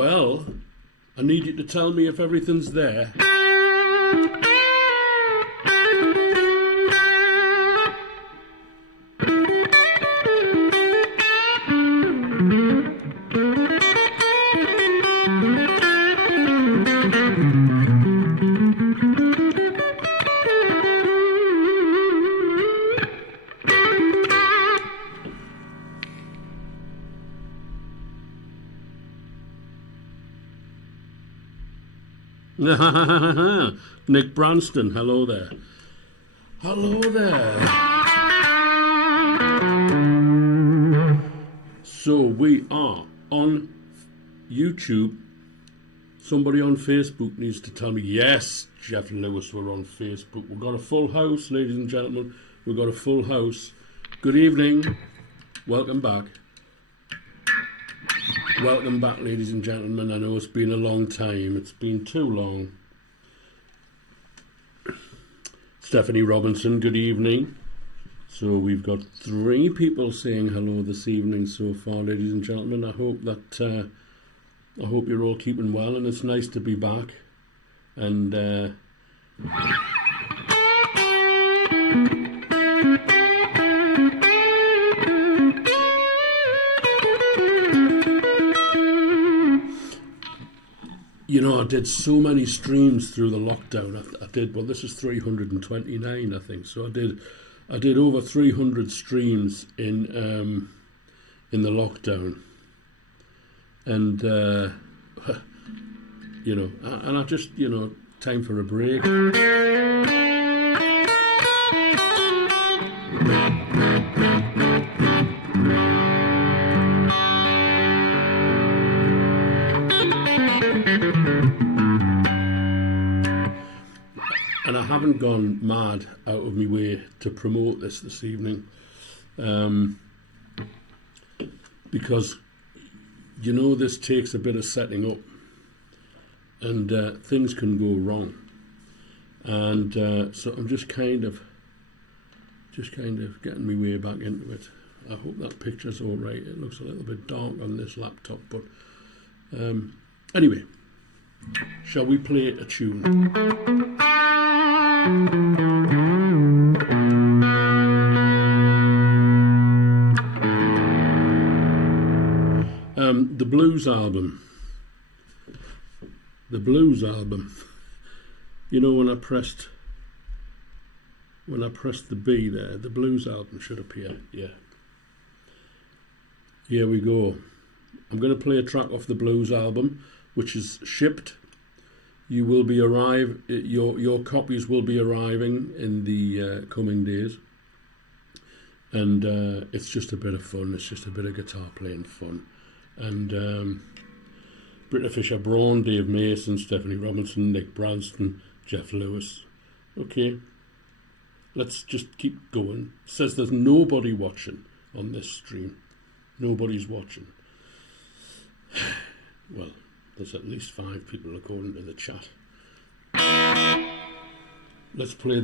Well, I need you to tell me if everything's there. Nick Branston, hello there. Hello there. So we are on YouTube. Somebody on Facebook needs to tell me, yes, Jeff Lewis, we're on Facebook. We've got a full house, ladies and gentlemen. We've got a full house. Good evening. Welcome back. Welcome back, ladies and gentlemen. I know it's been a long time. It's been too long. Stephanie Robinson, good evening. So we've got 3 people saying hello this evening so far, ladies and gentlemen. I hope that I hope you're all keeping well, and it's nice to be back. And you know, I did so many streams through the lockdown. I did, well, this is 329, I think. So I did over 300 streams in the lockdown, and you know, and I just, you know, time for a break. And I haven't gone mad out of my way to promote this evening, because, you know, this takes a bit of setting up, and things can go wrong, and so I'm just kind of getting my way back into it. I hope that picture's all right. It looks a little bit dark on this laptop, but anyway, shall we play a tune? The Blues album. The Blues album. You know, when I pressed the B there, the Blues album should appear. Yeah. Here we go. I'm going to play a track off the Blues album, which is shipped. You will be your copies will be arriving in the coming days, and it's just a bit of fun. It's just a bit of guitar playing fun, and Britta Fisher-Braun, Dave Mason, Stephanie Robinson, Nick Branston, Jeff Lewis. Okay, let's just keep going. It says there's nobody watching on this stream. Nobody's watching. Well, there's at least 5 people according to the chat. Let's play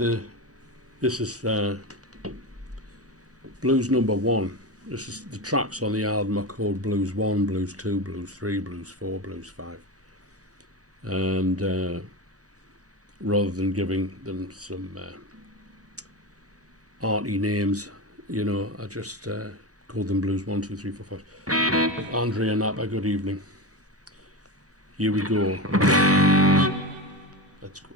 this is Blues number 1. This is the tracks on the album are called Blues 1, Blues 2, Blues 3, Blues 4, Blues 5. And rather than giving them some arty names, you know, I just called them Blues 1, 2, 3, 4, 5. Andrea Napa, good evening. Here we go. Let's go.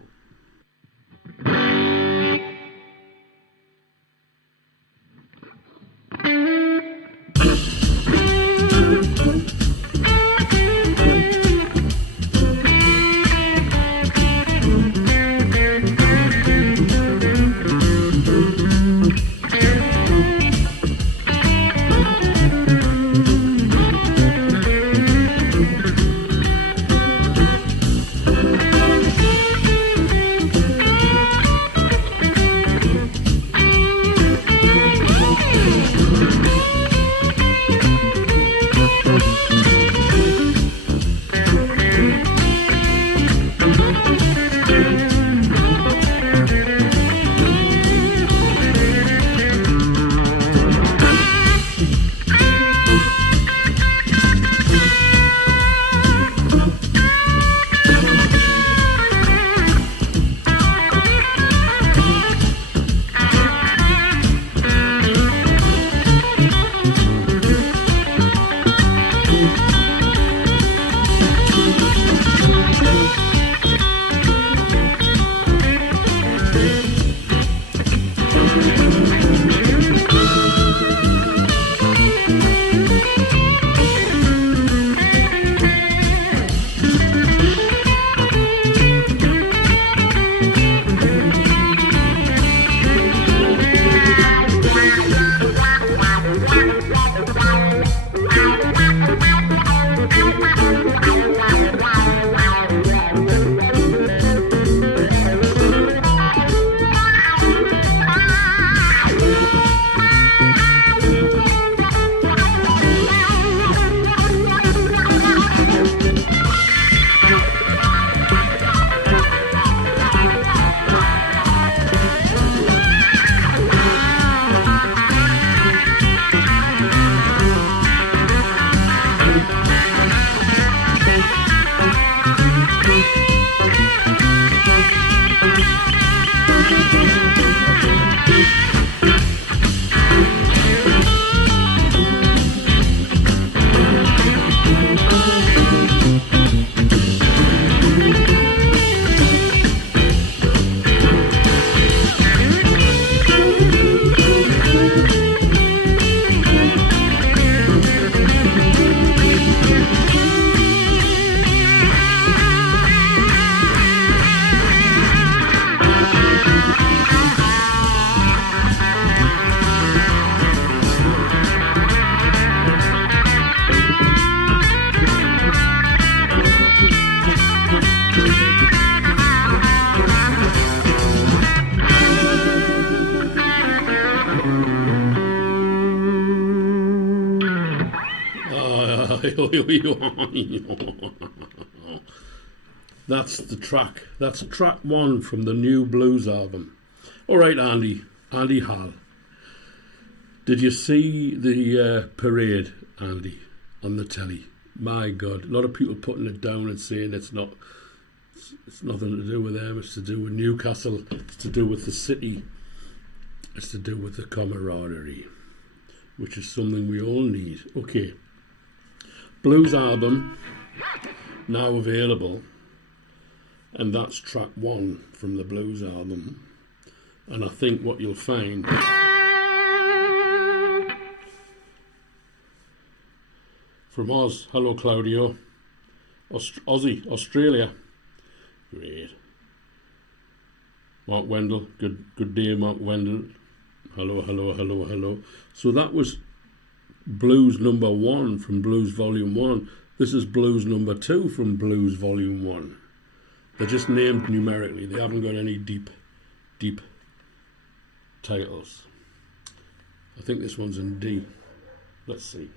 That's the track. That's track one from the new blues album. All right, Andy Hall. Did you see the parade, Andy, on the telly? My God, a lot of people putting it down and saying it's nothing to do with them. It's to do with Newcastle. It's to do with the city. It's to do with the camaraderie, which is something we all need. Okay. Blues album now available, and that's track one from the blues album. And I think what you'll find from Oz, hello Claudio, Aussie, Australia, great. Mark Wendell, good day Mark Wendell, hello. So that was Blues number 1 from Blues Volume 1. This is Blues number 2 from Blues Volume 1. They're just named numerically. They haven't got any deep titles. I think this one's in D. Let's see.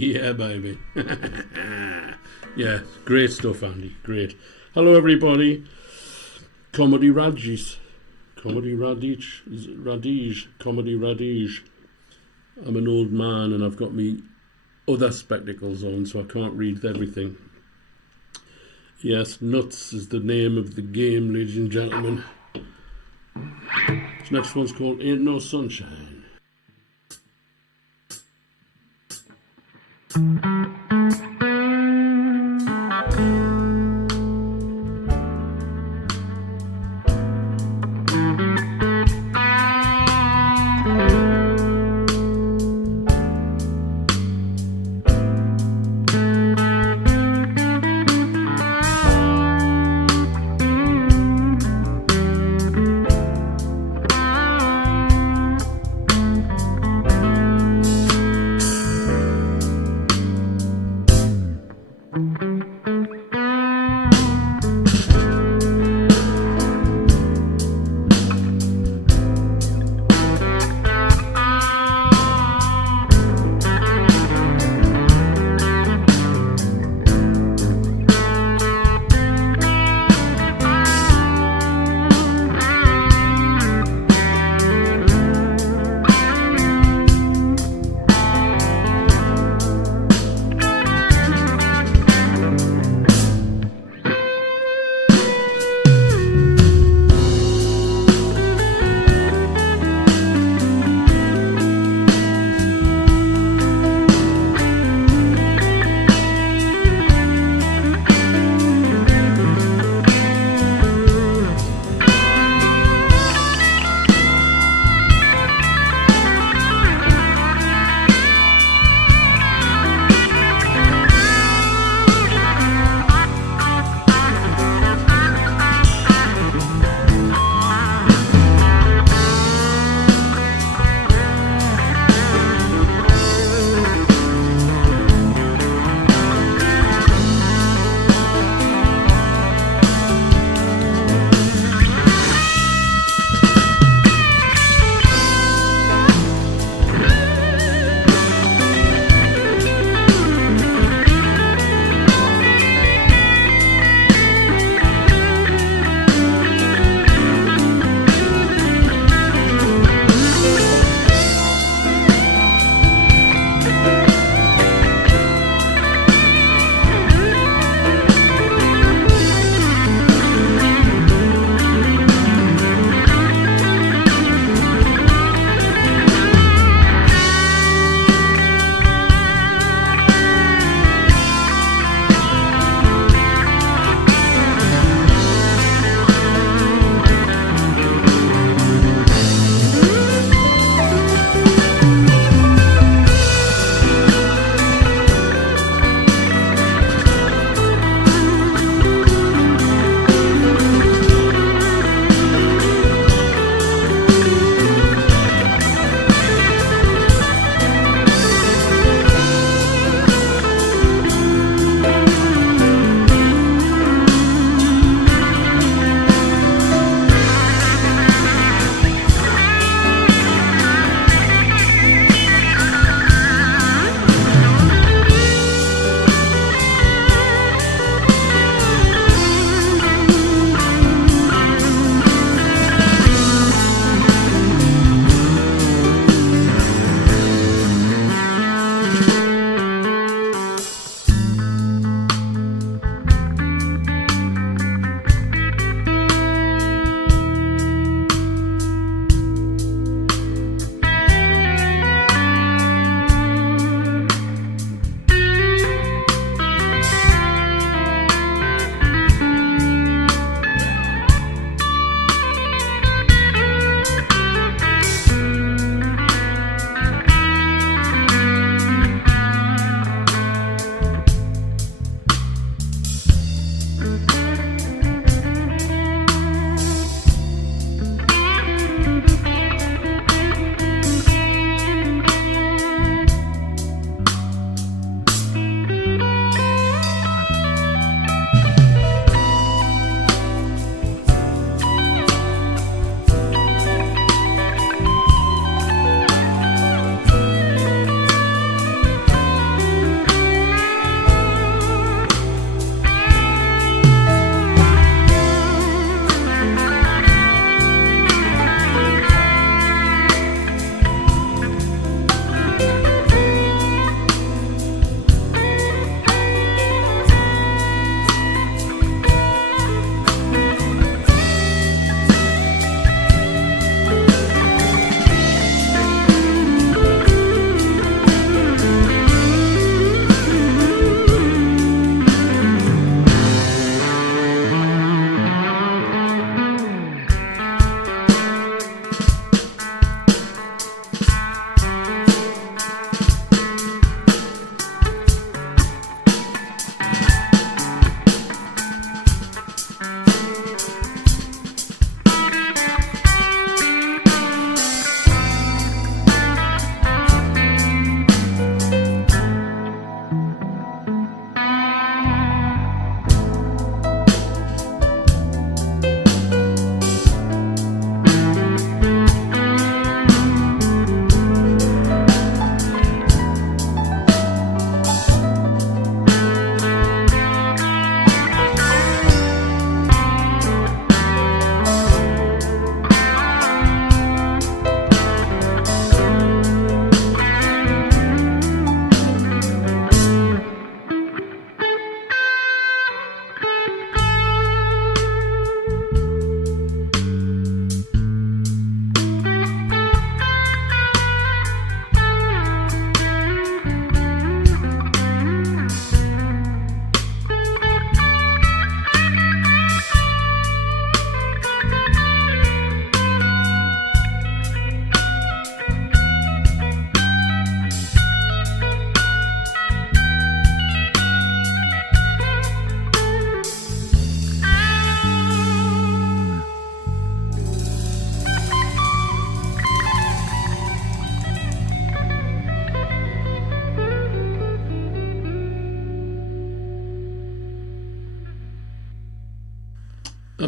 Yeah, baby. Yeah, great stuff, Andy. Great. Hello, everybody. Comedy Radij. Comedy Radij. I'm an old man and I've got me other spectacles on, so I can't read everything. Yes, Nuts is the name of the game, ladies and gentlemen. This next one's called Ain't No Sunshine.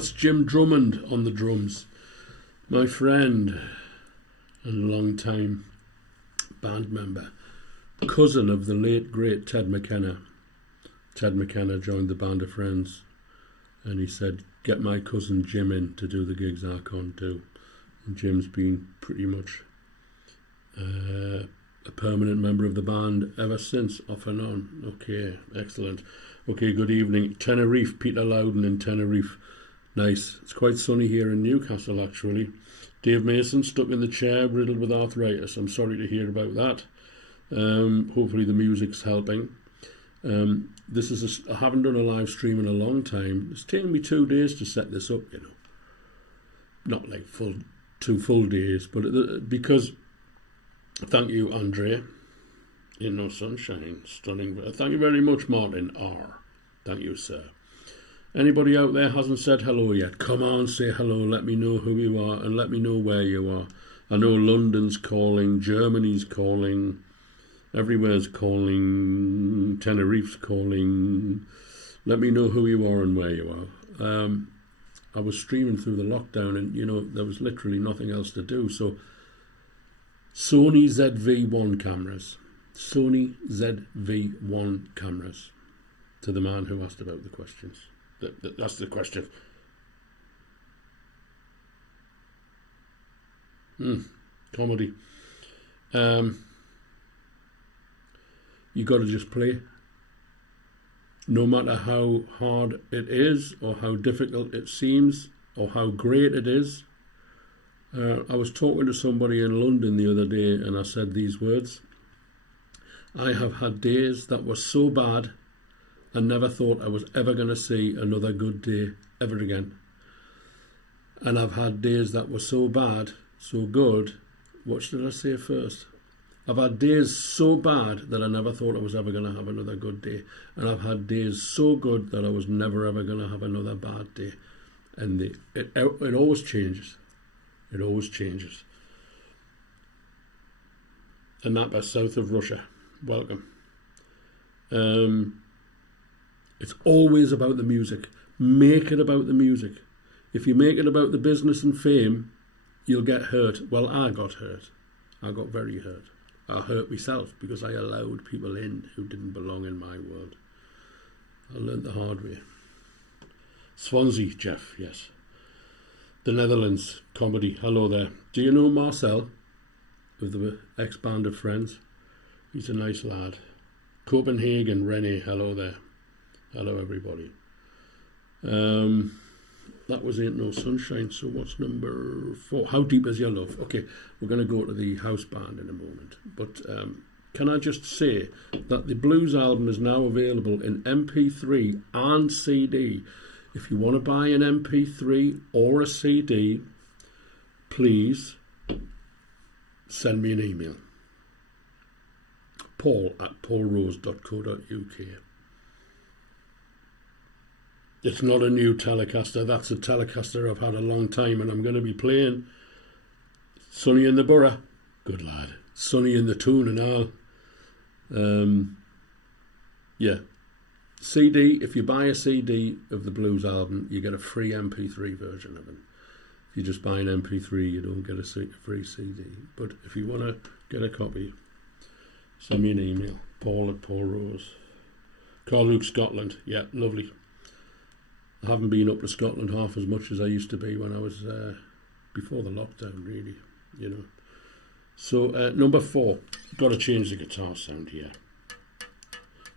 that's Jim Drummond on the drums. My friend and long-time band member, cousin of the late, great Ted McKenna. Ted McKenna joined the Band of Friends, and he said, get my cousin Jim in to do the gigs I can't do. And Jim's been pretty much a permanent member of the band ever since, off and on. Okay, excellent. Okay, good evening. Tenerife, Peter Loudon in Tenerife. Nice. It's quite sunny here in Newcastle, actually. Dave Mason, stuck in the chair, riddled with arthritis. I'm sorry to hear about that. Hopefully the music's helping. I haven't done a live stream in a long time. It's taken me 2 days to set this up, you know. Not like 2 full days, but because, thank you, Andre. In No Sunshine, stunning. Thank you very much, Martin R. Thank you, sir. Anybody out there hasn't said hello yet? Come on, say hello. Let me know who you are and let me know where you are. I know London's calling, Germany's calling, everywhere's calling, Tenerife's calling. Let me know who you are and where you are. I was streaming through the lockdown and, you know, there was literally nothing else to do. So, Sony ZV-1 cameras. Sony ZV-1 cameras. To the man who asked about the questions. That's the question. Comedy. You got to just play. No matter how hard it is, or how difficult it seems, or how great it is. I was talking to somebody in London the other day, and I said these words. I have had days that were so bad, I never thought I was ever going to see another good day ever again. And I've had days that were so bad, so good. What should I say first? I've had days so bad that I never thought I was ever going to have another good day. And I've had days so good that I was never ever going to have another bad day. And it always changes. It always changes. Anapa, south of Russia. Welcome. It's always about the music. Make it about the music. If you make it about the business and fame, you'll get hurt. Well, I got hurt. I got very hurt. I hurt myself because I allowed people in who didn't belong in my world. I learned the hard way. Swansea, Jeff, yes. The Netherlands, comedy. Hello there. Do you know Marcel of the ex-band of Friends? He's a nice lad. Copenhagen, Rennie, hello there. Hello, everybody. That was Ain't No Sunshine. So what's number 4? How Deep Is Your Love? Okay, we're going to go to the house band in a moment. But can I just say that the Blues album is now available in MP3 and CD. If you want to buy an MP3 or a CD, please send me an email. paul@paulrose.co.uk. It's not a new telecaster. That's a telecaster I've had a long time, and I'm going to be playing Sonny in the Borough. Good lad. Sonny in the Tune and all. Yeah. CD, if you buy a CD of the Blues album, you get a free MP3 version of it. If you just buy an MP3, you don't get a free CD. But if you want to get a copy, send me an email. paul@paulrose. Carluke, Scotland. Yeah, lovely. I haven't been up to Scotland half as much as I used to be when I was before the lockdown, really, you know. So number 4, got to change the guitar sound here.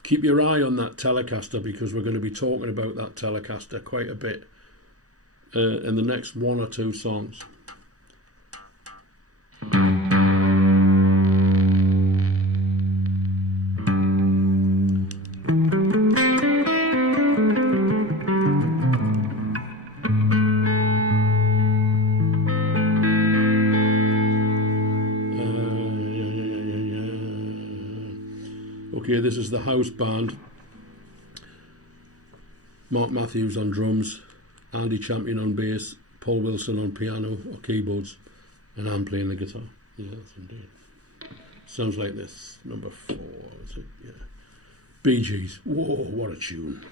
Keep your eye on that telecaster because we're going to be talking about that telecaster quite a bit in the next 1 or 2 songs. Okay, this is the house band. Mark Matthews on drums, Andy Champion on bass, Paul Wilson on piano or keyboards, and I'm playing the guitar. Yes, indeed. Sounds like this. Number 4, is it? Yeah. Bee Gees. Whoa, what a tune.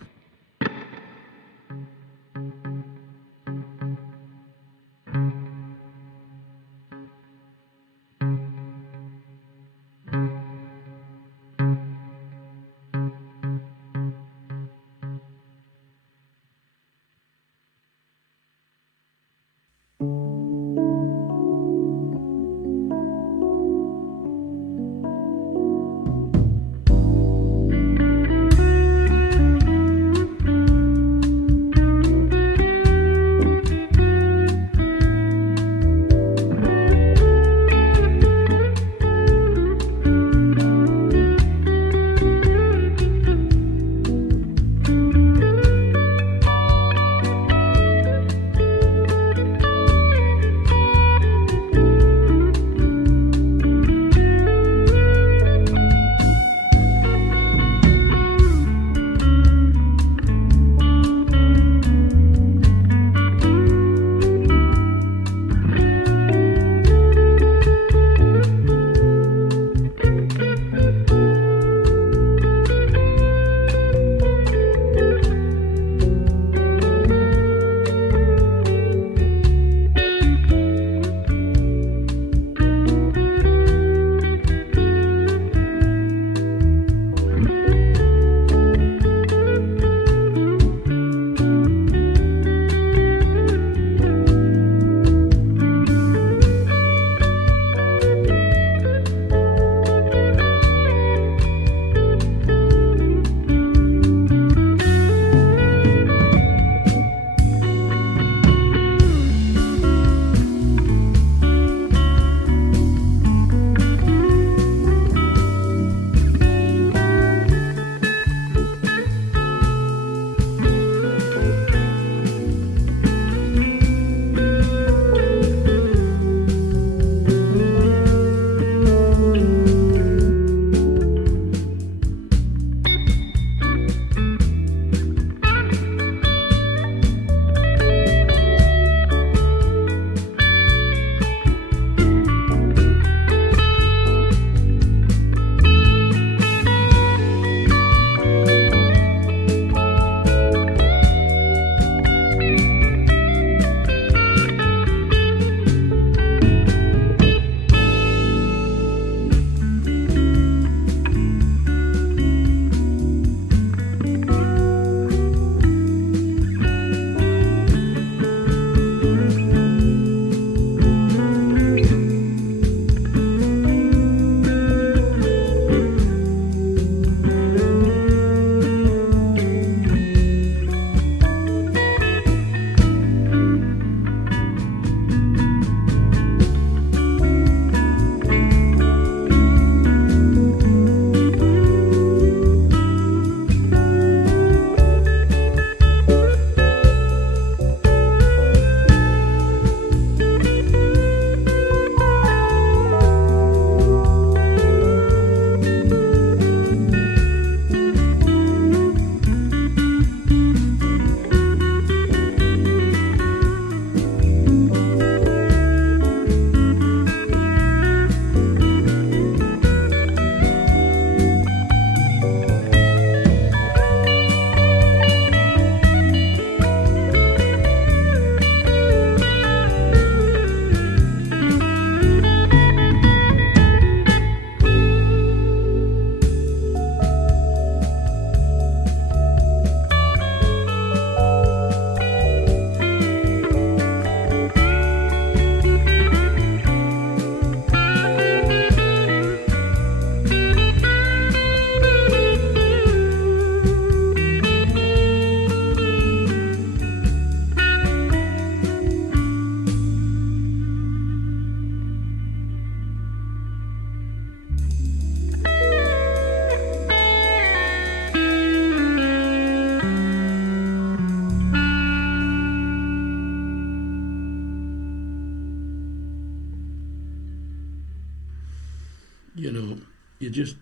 you know, they're just,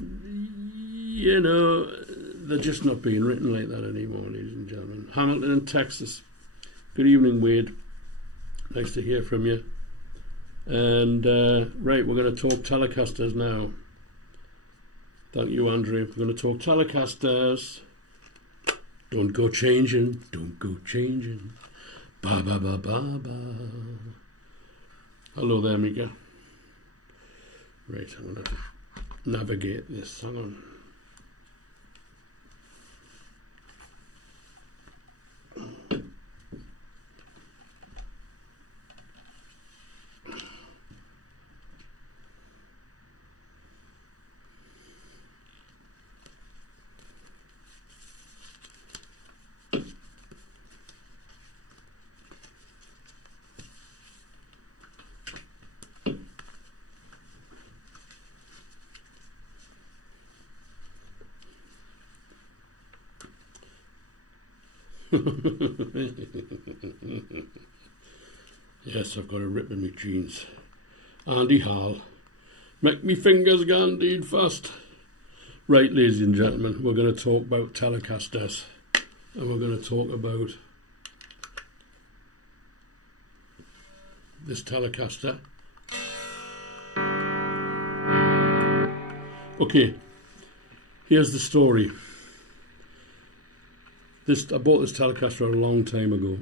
you know, they're just not being written like that anymore, ladies and gentlemen. Hamilton in Texas. Good evening, Wade. Nice to hear from you. And right, we're going to talk Telecasters now. Thank you, Andrew. We're going to talk Telecasters. Don't go changing, don't go changing. Ba ba ba ba ba. Hello there, Mika. Right, I'm going to navigate this. Hang on. Yes, I've got a rip in my jeans. Andy Hall. Make me fingers go indeed fast. Right, ladies and gentlemen, we're going to talk about Telecasters. And we're going to talk about this Telecaster. Okay, here's the story. I bought this Telecaster a long time ago.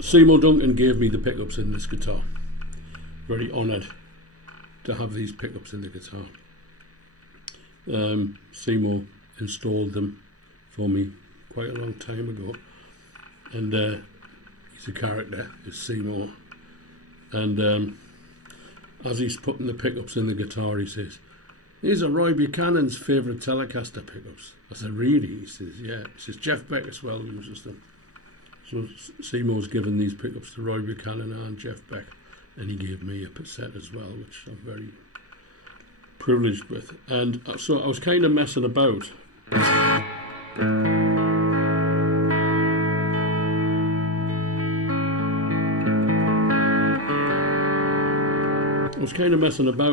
Seymour Duncan gave me the pickups in this guitar. Very honoured to have these pickups in the guitar. Seymour installed them for me quite a long time ago. And he's a character, is Seymour. And as he's putting the pickups in the guitar, he says, "These are Roy Buchanan's favourite Telecaster pickups." I said, "Really?" He says, "Yeah." He says, "Jeff Beck as well uses them." So Seymour's given these pickups to Roy Buchanan and Jeff Beck, and he gave me a set as well, which I'm very privileged with. And so I was kind of messing about.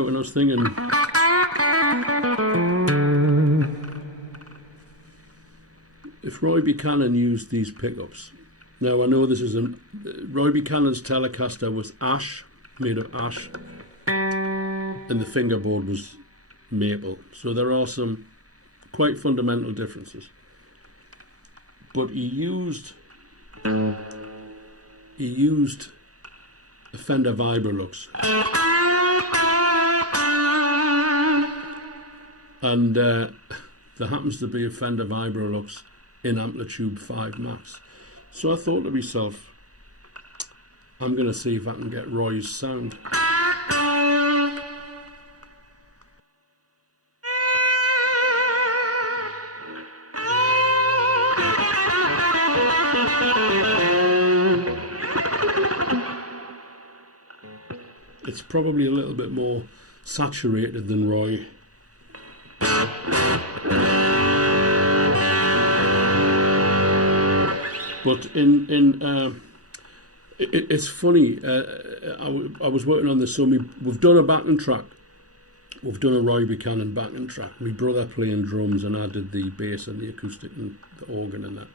And I was thinking, if Roy Buchanan used these pickups, now I know this is Roy Buchanan's Telecaster was ash, made of ash, and the fingerboard was maple, so there are some quite fundamental differences. But he used a Fender Vibrolux. And there happens to be a Fender Vibrolux in Amplitude 5 Max. So I thought to myself, I'm going to see if I can get Roy's sound. It's probably a little bit more saturated than Roy. But it's funny. I was working on this, so we've done a backing track. We've done a Roy Buchanan backing track. My brother playing drums, and I did the bass and the acoustic and the organ and that.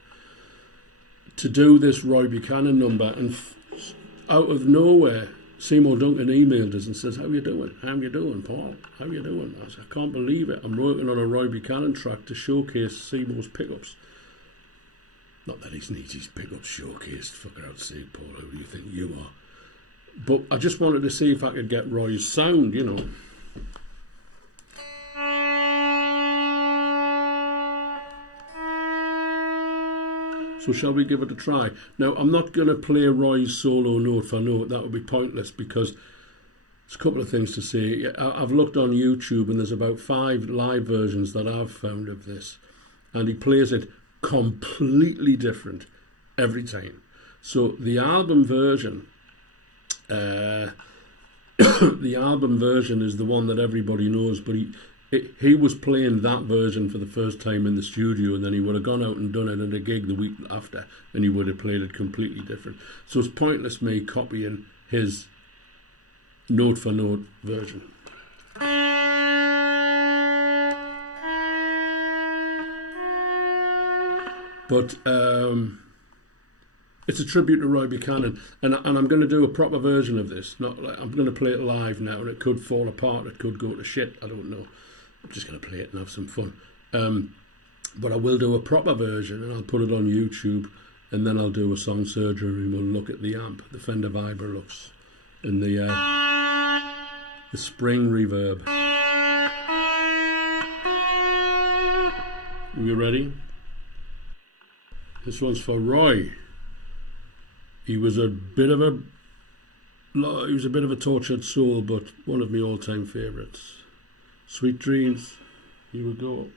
To do this Roy Buchanan number, and out of nowhere, Seymour Duncan emailed us and says, "How you doing? How you doing, Paul? How you doing?" I said, "I can't believe it. I'm working on a Roy Buchanan track to showcase Seymour's pickups." Not that he needs his pickups showcased, for God's sake, Paul, who do you think you are? But I just wanted to see if I could get Roy's sound, you know. So shall we give it a try? Now, I'm not going to play Roy's solo note for note. That would be pointless, because there's a couple of things to say. I've looked on YouTube, and there's about 5 live versions that I've found of this. And he plays it completely different every time. So the album version, the album version is the one that everybody knows, but he was playing that version for the first time in the studio, and then he would have gone out and done it at a gig the week after, and he would have played it completely different. So it's pointless me copying his note for note version. But it's a tribute to Roy Buchanan, and I'm going to do a proper version of this. Not like I'm going to play it live now, and it could fall apart, it could go to shit, I don't know. I'm just going to play it and have some fun. But I will do a proper version, and I'll put it on YouTube, and then I'll do a song surgery, and we'll look at the amp, the Fender Vibrolux, and the spring reverb. Are you ready? This one's for Roy. He was a bit of a tortured soul, but one of my all-time favourites. Sweet dreams. Here we go.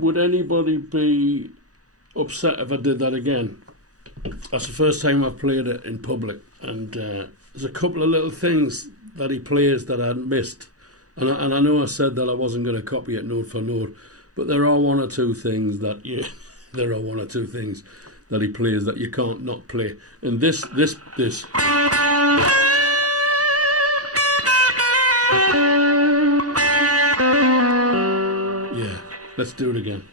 Would anybody be upset if I did that again? That's the first time I've played it in public, and there's a couple of little things that he plays that I missed, And I know I said that I wasn't going to copy it note for note, but there are one or two things that he plays that you can't not play. And this. Yeah, let's do it again.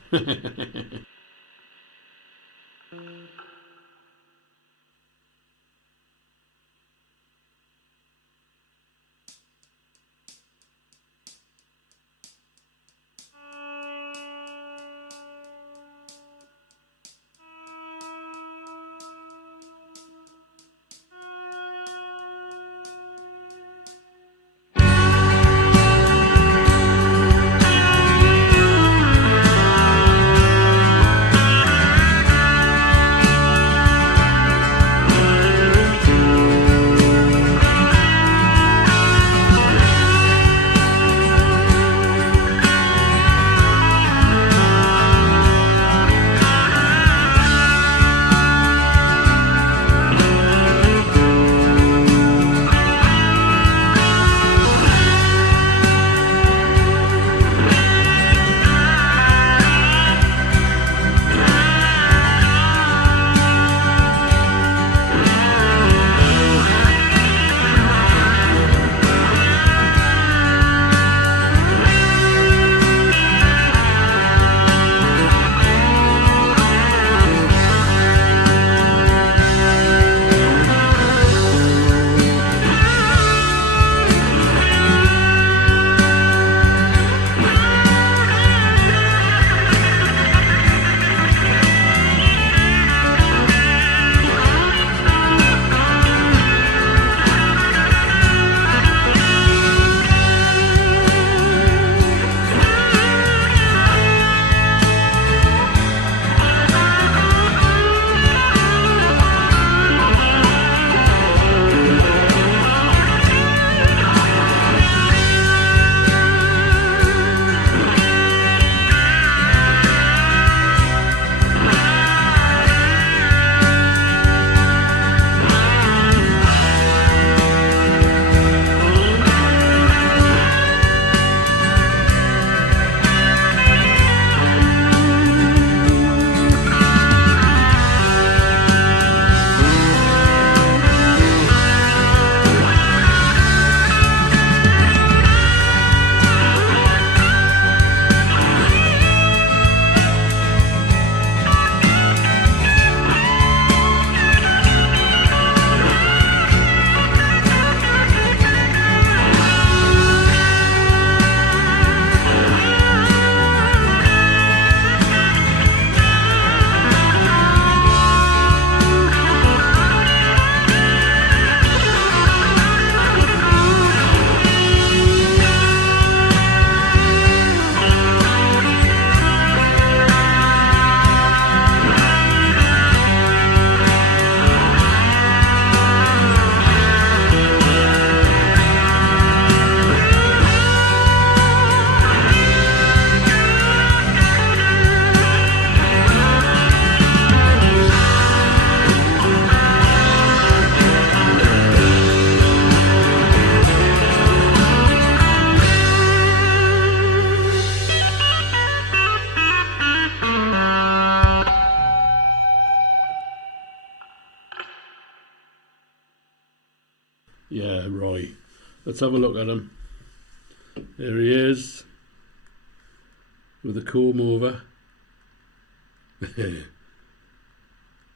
Yeah, Roy. Let's have a look at him. There he is, with a comb over.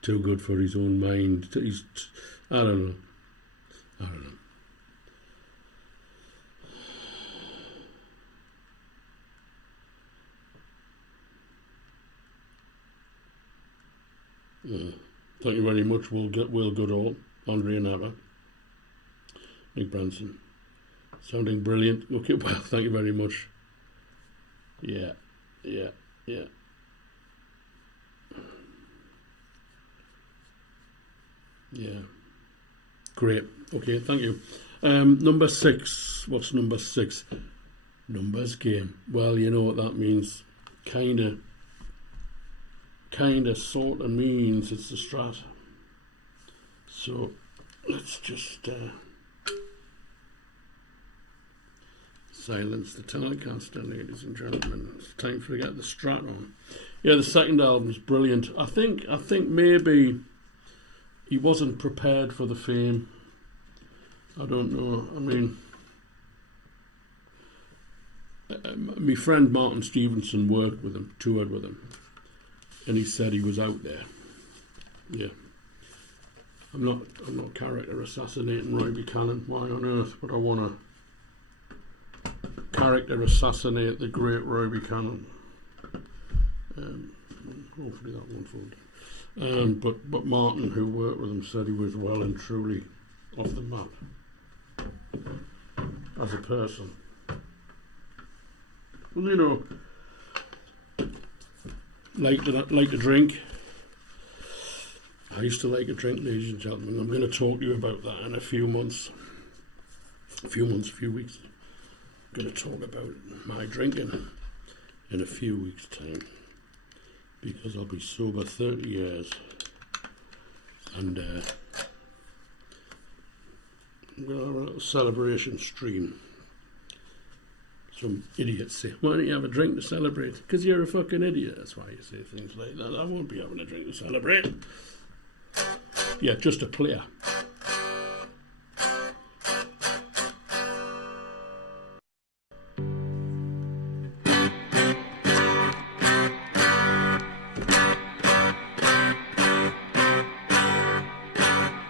Too good for his own mind. I don't know. Thank you very much, Will Goodall, Andre and Abba, Nick Branson. Sounding brilliant. Okay, well, thank you very much. Yeah. Great. Okay, thank you. Number 6. What's number 6? Numbers game. Well, you know what that means. Kinda sort of means it's the Strat. So let's just Silence the Telecaster, ladies and gentlemen. It's time for to get the Strat on. Yeah, the second album's brilliant. I think maybe he wasn't prepared for the fame. I don't know. I mean, my friend Martin Stevenson worked with him, toured with him, and he said he was out there. Yeah. I'm not character assassinating Roy Buchanan. Why on earth would I want to character assassinate the great Roy Buchanan? Hopefully that won't fall. But Martin, who worked with him, said he was well and truly off the map as a person. Well, you know, like to drink. I used to like a drink, ladies and gentlemen. I'm going to talk to you about that in a few weeks. I'm going to talk about my drinking in a few weeks' time, because I'll be sober 30 years, and we'll have a little celebration stream. Some idiots say, why don't you have a drink to celebrate? Because you're a fucking idiot. That's why you say things like that. I won't be having a drink to celebrate. Yeah, just a player.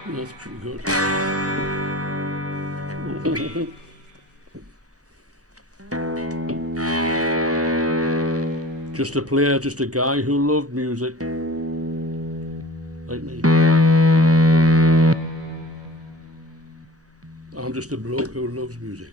That's pretty good. Just a player, just a guy who loved music. Like me. I'm just a bloke who loves music.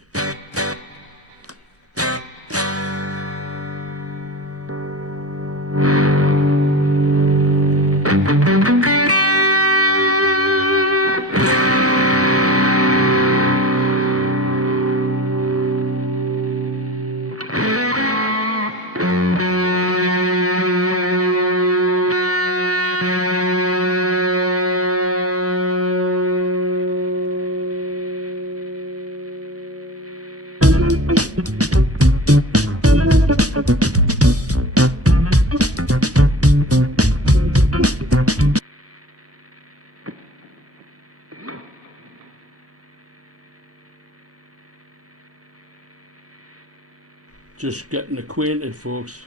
Just getting acquainted, folks.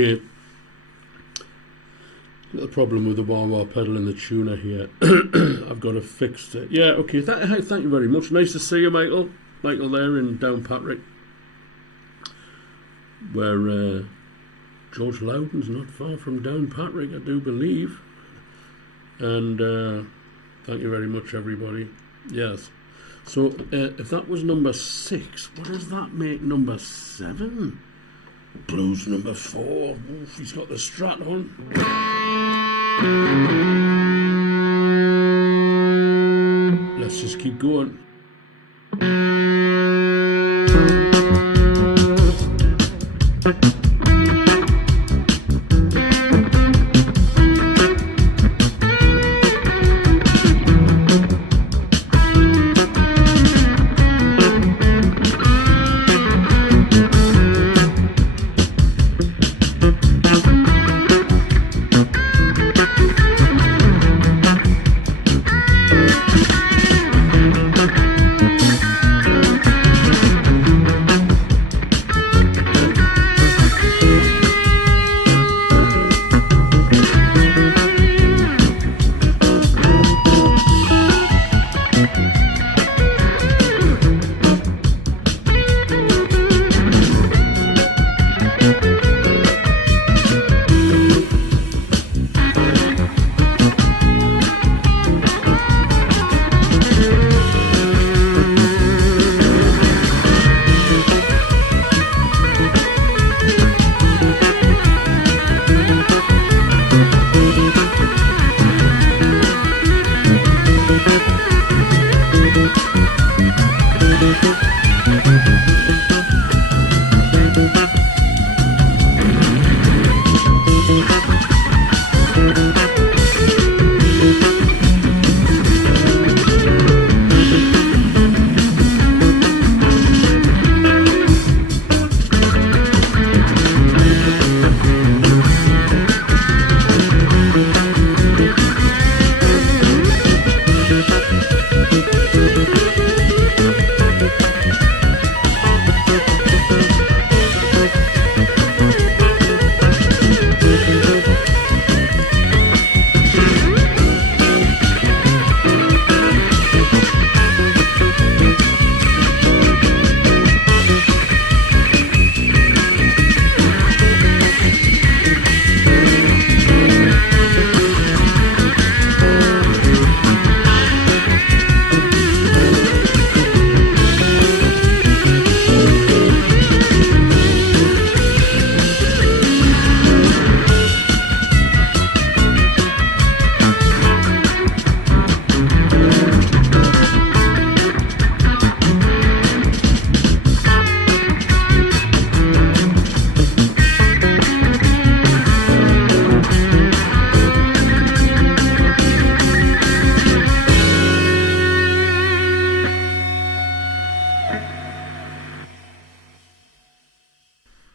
Okay. Little problem with the wah-wah pedal in the tuner here. I've got to fix it. Yeah, okay. Thank you very much. Nice to see you, Michael. Michael there in Downpatrick, where George Loudon's not far from Downpatrick, I do believe. And thank you very much, everybody. Yes. So if that was number 6, what does that make number 7? Blues number 4. Oof, he's got the Strat on. Let's just keep going.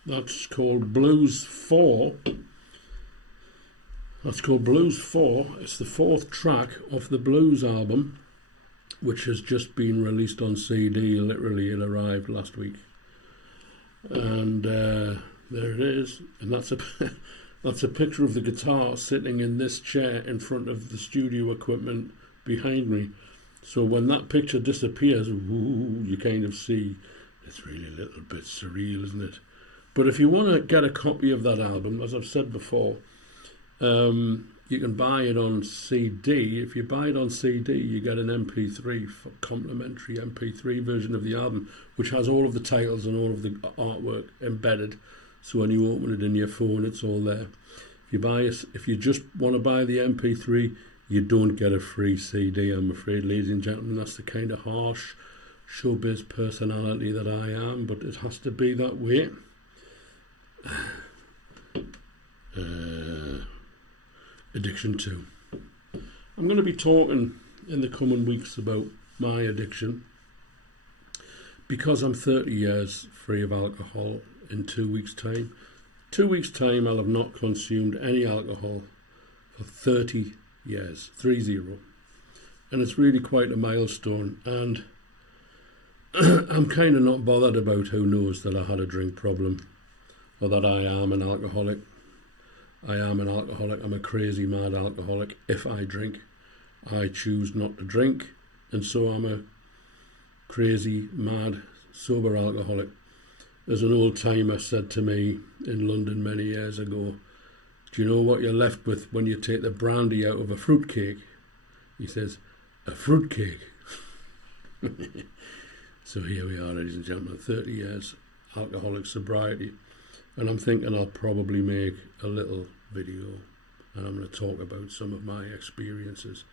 That's called Blues 4. That's called Blues 4. It's the 4th track of the Blues album, which has just been released on CD. Literally, it arrived last week. And there it is. And that's a that's a picture of the guitar sitting in this chair in front of the studio equipment behind me. So when that picture disappears, ooh, you kind of see it's really a little bit surreal, isn't it? But if you want to get a copy of that album, as I've said before, you can buy it on CD. If you buy it on CD, you get an MP3, for complimentary MP3 version of the album, which has all of the titles and all of the artwork embedded. So when you open it in your phone, it's all there. If you just want to buy the MP3, you don't get a free CD, I'm afraid, ladies and gentlemen. That's the kind of harsh showbiz personality that I am, but it has to be that way. Addiction 2. I'm going to be talking in the coming weeks about my addiction, because I'm 30 years free of alcohol in 2 weeks' time. 2 weeks' time, I'll have not consumed any alcohol for 30 years, 30. And it's really quite a milestone, and I'm kind of not bothered about who knows that I had a drink problem or that I am an alcoholic. I am an alcoholic. I'm a crazy mad alcoholic. If I drink, I choose not to drink, and so I'm a crazy mad sober alcoholic. As an old timer said to me in London many years ago, do you know what you're left with when you take the brandy out of a fruitcake? He says, a fruitcake. So here we are, ladies and gentlemen, 30 years alcoholic sobriety, and I'm thinking I'll probably make a little video, and I'm going to talk about some of my experiences,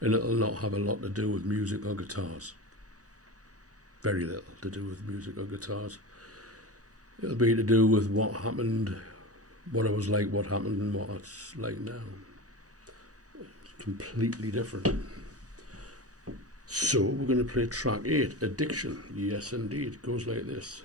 and it'll not have a lot to do with music or guitars. Very little to do with music or guitars. It'll be to do with what happened, what I was like, what happened, and what it's like now. It's completely different. So we're going to play track 8, Addiction. Yes, indeed. It goes like this.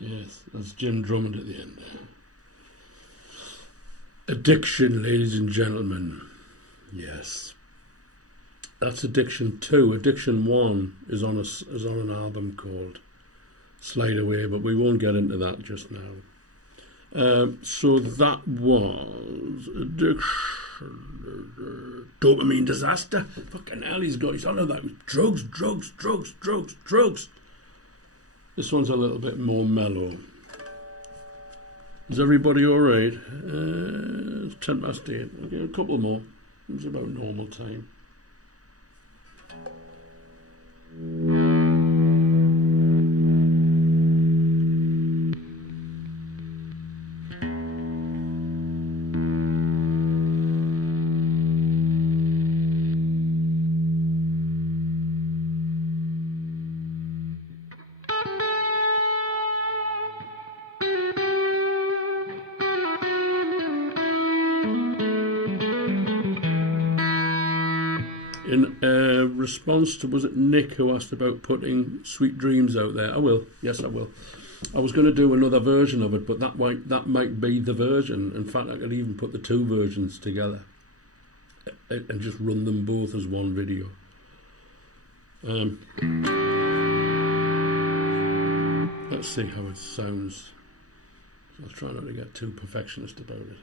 Yes, that's Jim Drummond at the end. Addiction, ladies and gentlemen. Yes. That's Addiction 2. Addiction 1 is on an album called Slide Away, but we won't get into that just now. So that was Addiction. Dopamine Disaster. Fucking hell, he's on that. Drugs. This one's a little bit more mellow. Is everybody alright? It's 10 past 8. I'll get a couple more. It's about normal time. In response to, was it Nick who asked about putting Sweet Dreams out there? I will. Yes, I will. I was going to do another version of it, but that might be the version. In fact, I could even put the two versions together and just run them both as one video. Let's see how it sounds. I'll try not to get too perfectionist about it.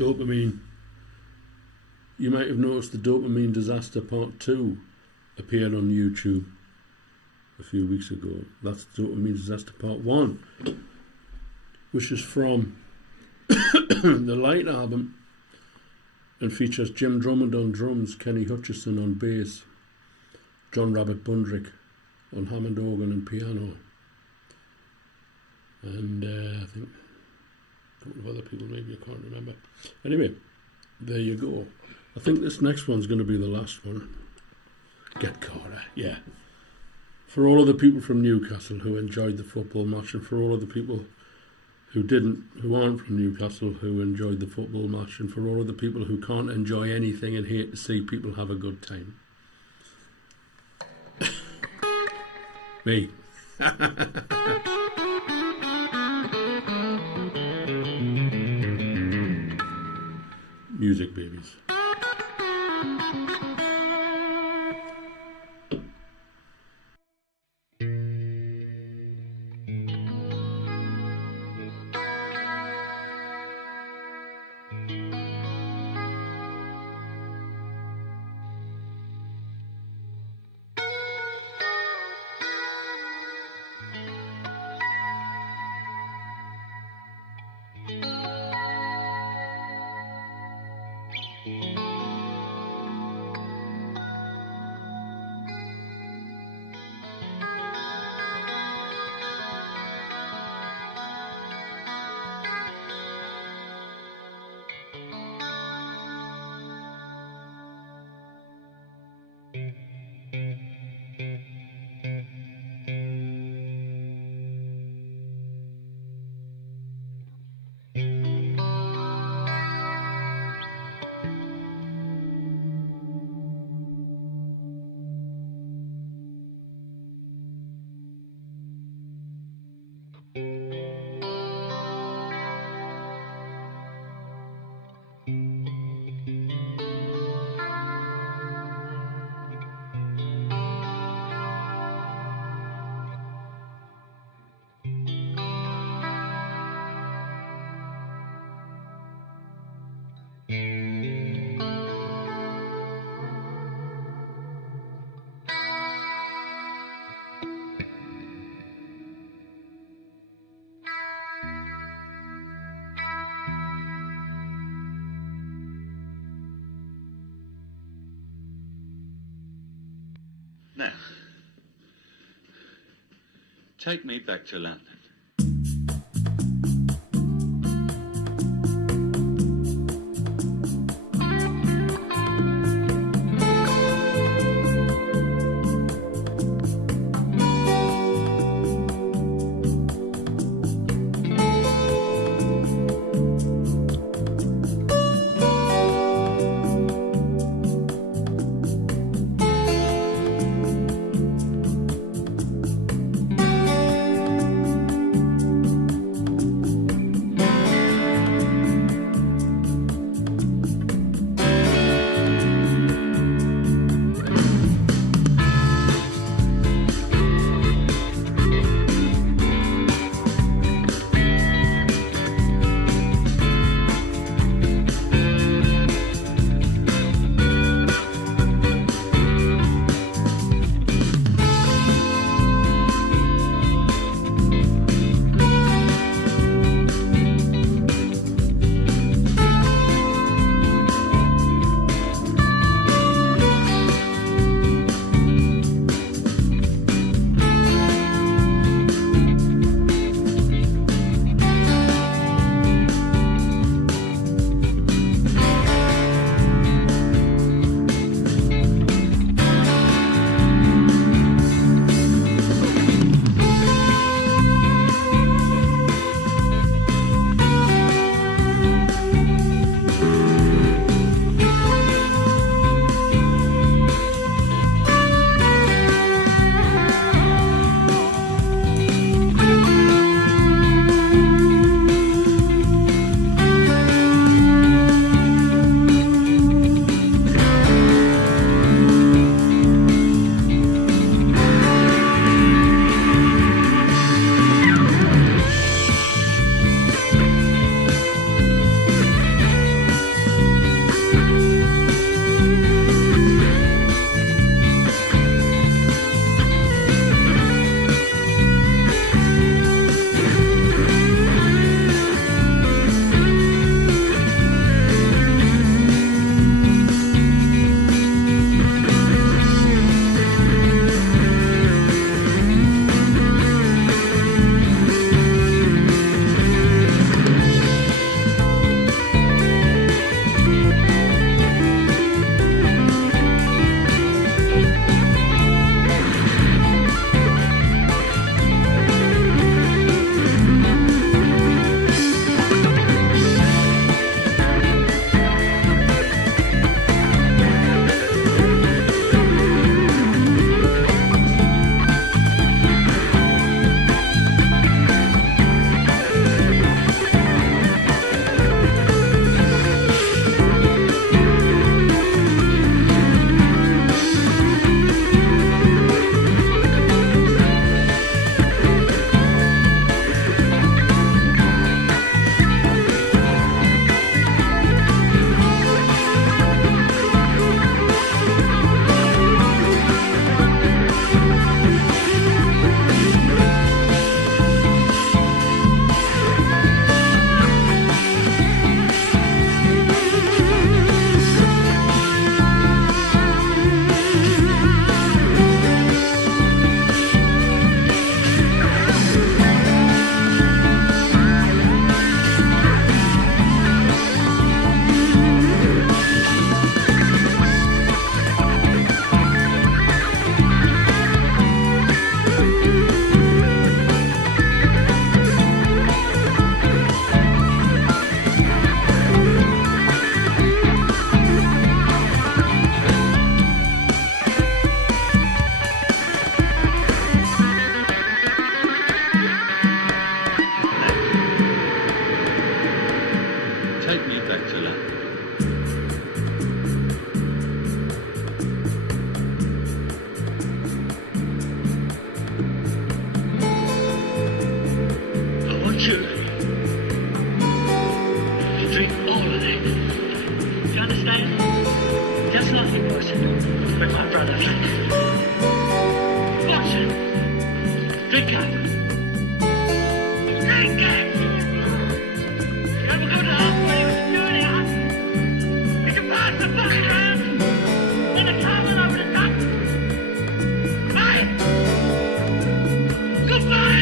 Dopamine. You might have noticed the Dopamine Disaster Part 2 appeared on YouTube a few weeks ago. That's Dopamine Disaster Part 1, which is from the Light album and features Jim Drummond on drums, Kenny Hutchison on bass, John Rabbit Bundrick on Hammond organ and piano, and I think a couple of other people, maybe I can't remember. Anyway, there you go. I think this next one's going to be the last one. Get Carter, yeah. For all of the people from Newcastle who enjoyed the football match, and for all of the people who didn't, who aren't from Newcastle, who enjoyed the football match, and for all of the people who can't enjoy anything and hate to see people have a good time. Me. Music babies. Now, take me back to London. Street cat. Street cat. You ever go to the house where you was doing it? Did you pass the fucking house? Did the cover over the top? Right? Goodbye!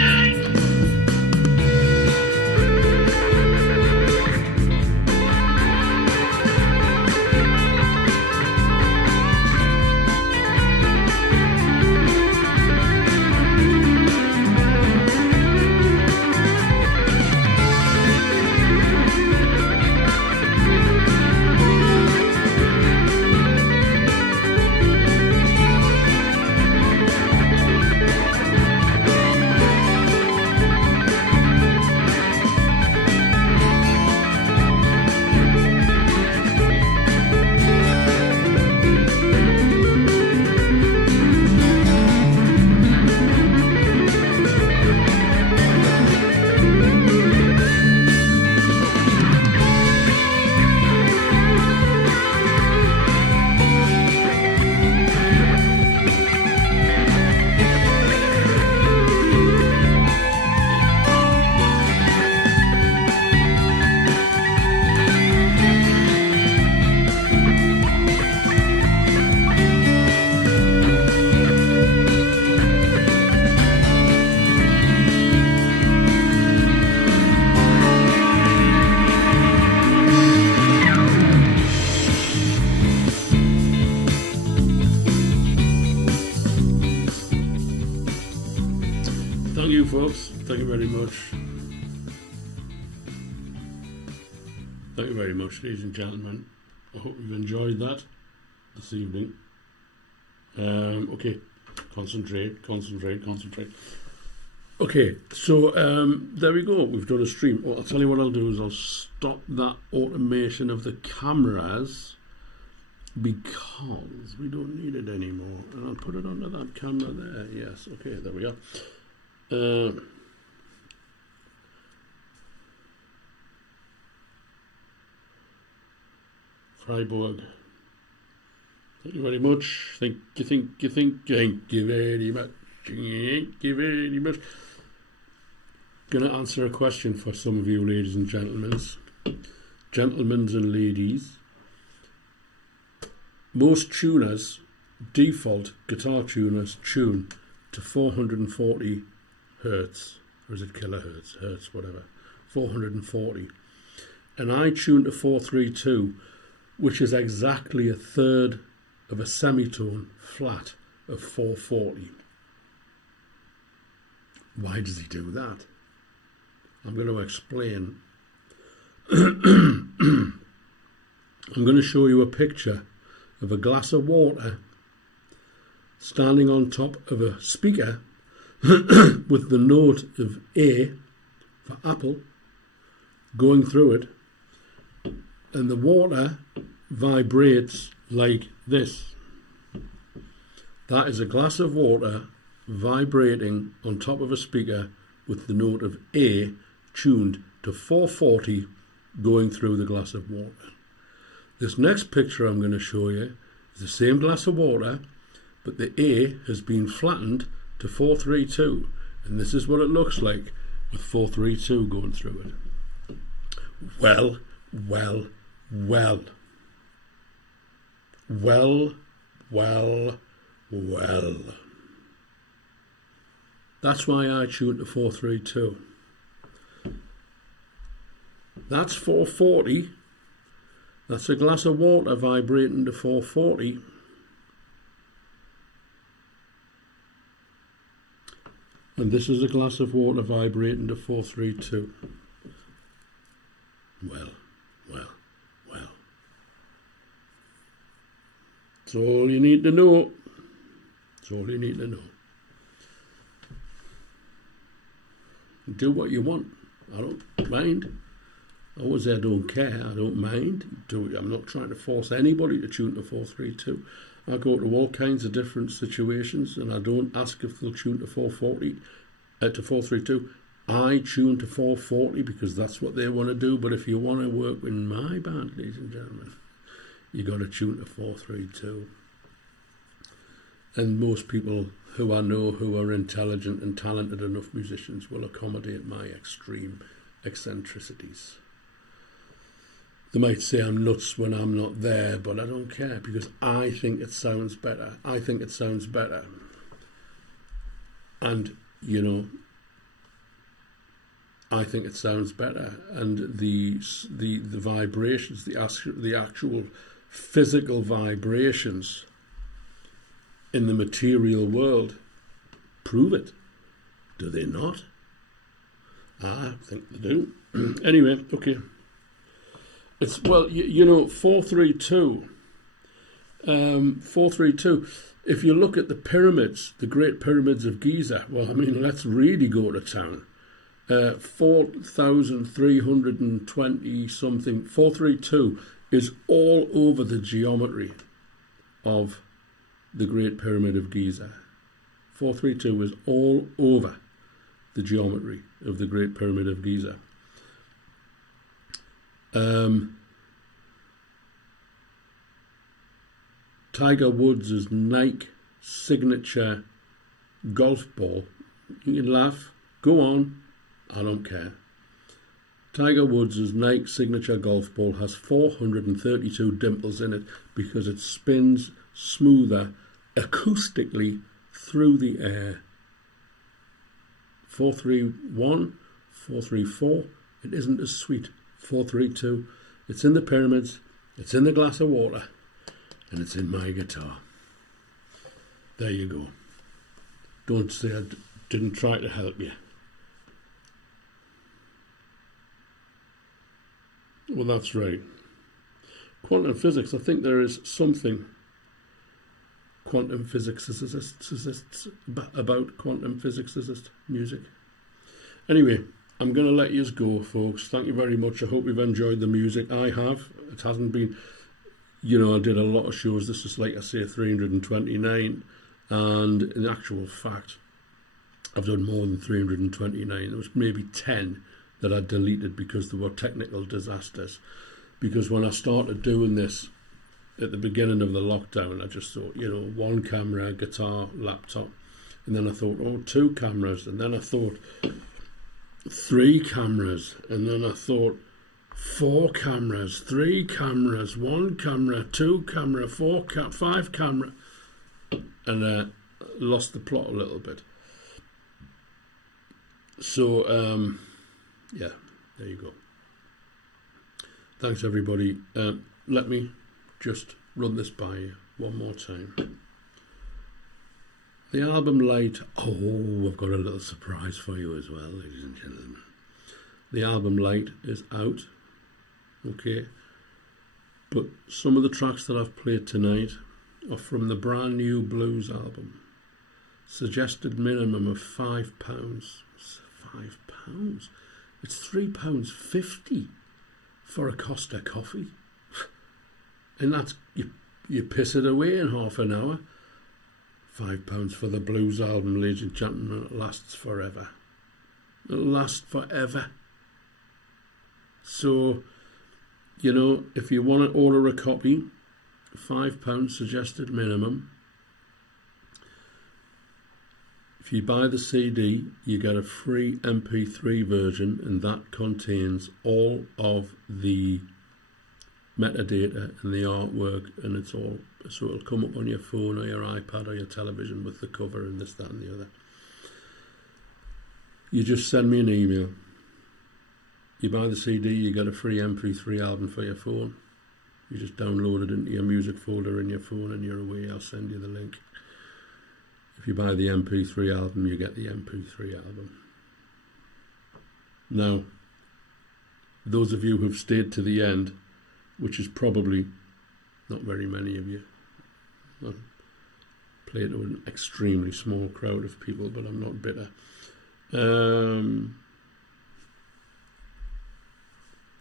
Thank you, folks. Thank you very much. Thank you very much, ladies and gentlemen. I hope you've enjoyed that this evening. Okay, concentrate. Okay, so there we go. We've done a stream. Well, I'll tell you what I'll do is I'll stop that automation of the cameras because we don't need it anymore. And I'll put it onto that camera there. Yes, okay, there we are. Freiburg. Thank you very much. Thank you very much. Thank you very much. Gonna answer a question for some of you, ladies and gentlemen. Gentlemen and ladies. Most tuners, default guitar tuners, tune to 440 hertz, or is it kilohertz, hertz, whatever, 440. And I tune to 432, which is exactly a third of a semitone flat of 440. Why does he do that? I'm going to explain. I'm going to show you a picture of a glass of water standing on top of a speaker with the note of A for apple going through it, and the water vibrates like this. That is a glass of water vibrating on top of a speaker with the note of A tuned to 440 going through the glass of water. This next picture I'm going to show you is the same glass of water, but the A has been flattened to 432, and this is what it looks like with 432 going through it. Well. That's why I tune to 432. That's 440. That's a glass of water vibrating to 440. And this is a glass of water vibrating to 432. Well. That's all you need to know. That's all you need to know. Do what you want. I don't mind. I always say I don't care. I don't mind. I'm not trying to force anybody to tune to 432. I go to all kinds of different situations, and I don't ask if they'll tune to 440, to 432. I tune to 440 because that's what they want to do. But if you want to work in my band, ladies and gentlemen, you got to tune to 432. And most people who I know who are intelligent and talented enough musicians will accommodate my extreme eccentricities. They might say I'm nuts when I'm not there, but I don't care, because I think it sounds better. I think it sounds better. And, you know, I think it sounds better. And the vibrations, the actual physical vibrations in the material world prove it. Do they not? I think they do. Anyway, okay. It's, well, you know, 432. 432. If you look at the pyramids, the Great Pyramids of Giza, well, I mean, let's really go to town. 4,320 something. 432 is all over the geometry of the Great Pyramid of Giza. 432 is all over the geometry of the Great Pyramid of Giza. Tiger Woods' Nike signature golf ball. You can laugh, go on, I don't care. Tiger Woods' Nike signature golf ball has 432 dimples in it because it spins smoother acoustically through the air. 431, 434, it isn't as sweet. 432, it's in the pyramids, it's in the glass of water, and it's in my guitar. There you go. Don't say I didn't try to help you. Well, that's right. Quantum physics, I think there is something quantum physicists about quantum physicist music. Anyway, I'm going to let you go, folks. Thank you very much. I hope you've enjoyed the music. I have. It hasn't been, you know, I did a lot of shows. This is, like I say, 329. And in actual fact, I've done more than 329. There was maybe 10 that I deleted because there were technical disasters. Because when I started doing this at the beginning of the lockdown, I just thought, you know, one camera, guitar, laptop. And then I thought, oh, 2 cameras. And then I thought 3 cameras, and then I thought 4 cameras, 3 cameras, 1 camera, 2 camera, 5 camera, and lost the plot a little bit. So yeah, there you go. Thanks everybody. Let me just run this by you one more time. The album Light, oh, I've got a little surprise for you as well, ladies and gentlemen. The album Light is out, okay? But some of the tracks that I've played tonight are from the brand new blues album. Suggested minimum of £5. £5? It's £3.50 for a Costa coffee. And that's, you piss it away in half an hour. £5 for the blues album, ladies and gentlemen. It lasts forever. It'll last forever. So, you know, if you want to order a copy, £5 suggested minimum. If you buy the CD, you get a free MP3 version, and that contains all of the metadata and the artwork, and it's all, so it'll come up on your phone or your iPad or your television with the cover and this, that and the other. You just send me an email. You buy the CD, you get a free MP3 album for your phone. You just download it into your music folder in your phone and you're away. I'll send you the link. If you buy the MP3 album, you get the MP3 album. Now, those of you who've stayed to the end, which is probably not very many of you. I play to an extremely small crowd of people, but I'm not bitter.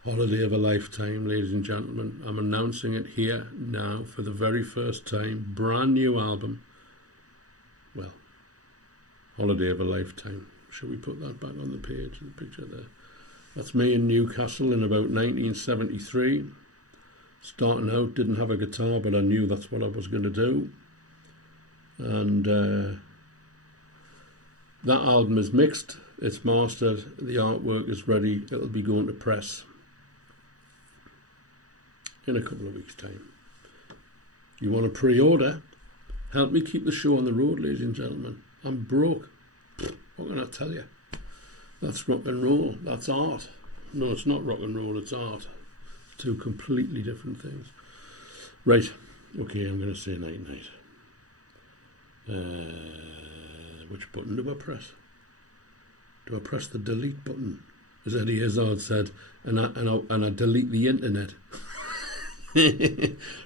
Holiday of a Lifetime, ladies and gentlemen. I'm announcing it here now for the very first time. Brand new album. Well, Holiday of a Lifetime. Shall we put that back on the page, the picture there? That's me in Newcastle in about 1973. Starting out, didn't have a guitar, but I knew that's what I was going to do. And that album is mixed, it's mastered, the artwork is ready, it'll be going to press in a couple of weeks' time. You want to pre-order? Help me keep the show on the road, ladies and gentlemen. I'm broke. What can I tell you? That's rock and roll. That's art. No, it's not rock and roll, it's art. Two completely different things. Right. Okay, I'm going to say night-night. Which button do I press? Do I press the delete button? As Eddie Izzard said, and I delete the internet.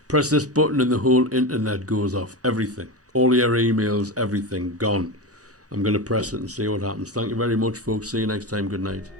Press this button and the whole internet goes off. Everything. All your emails, everything, gone. I'm going to press it and see what happens. Thank you very much, folks. See you next time. Good night.